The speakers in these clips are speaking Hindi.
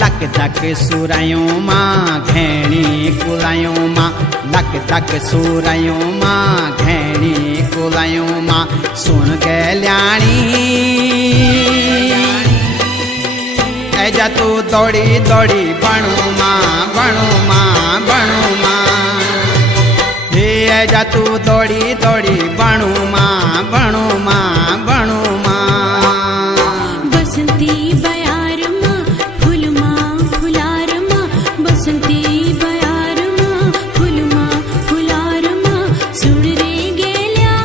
लक तक सुरायों माँ घेणी कुलायों माँ, लक तक सुरायों माँ घेणी कुलायों माँ। सुन गैल्याणी ऐजा तू दौड़ी दौड़ी बनू माँ बनू माँ बनू माँ। हे ऐजा तू दौड़ी दौड़ी बनू माँ बनू माँ बनू माँ। बसंती बयार माँ फूल माँ फुलार माँ, बसंती बयार माँ फूल माँ फुलार माँ। सुन रे गेल्या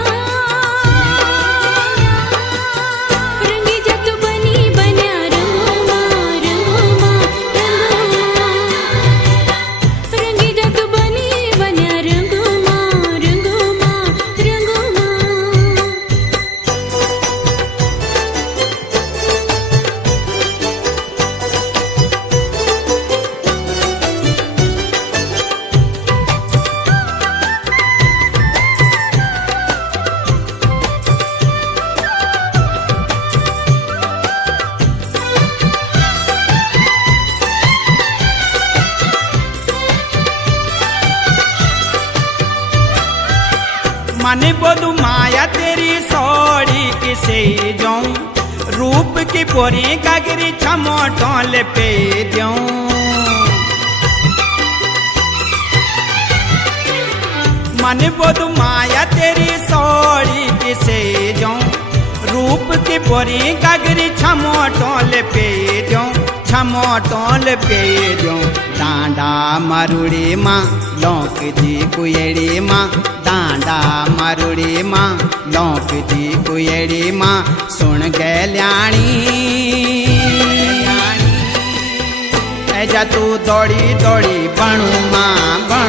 रंगी जत बनी बन्या रंगो माँ रंगो माँ रंगो माँ। रंगी जत बनी बन्या रंगो माँ रंगो माँ रंगो माँ। मने बोलू माया तेरी सौड़ी किसे जाऊं, रूप की पोरी गगरी छमोटोल पे जाऊं। मने बोलू माया तेरी सौड़ी किसे जाऊं, रूप की पोरी गगरी छमोटोल पे जाऊं छमोटोल पे जाऊं। डांडा मारुड़ी माँ लौक दी कुएड़ी माँ, डांडा मारुड़ी माँ लौक दी कुएड़ी माँ। सुन गैल्याणी ऐजा तू दौड़ी दौड़ी बनू माँ बनू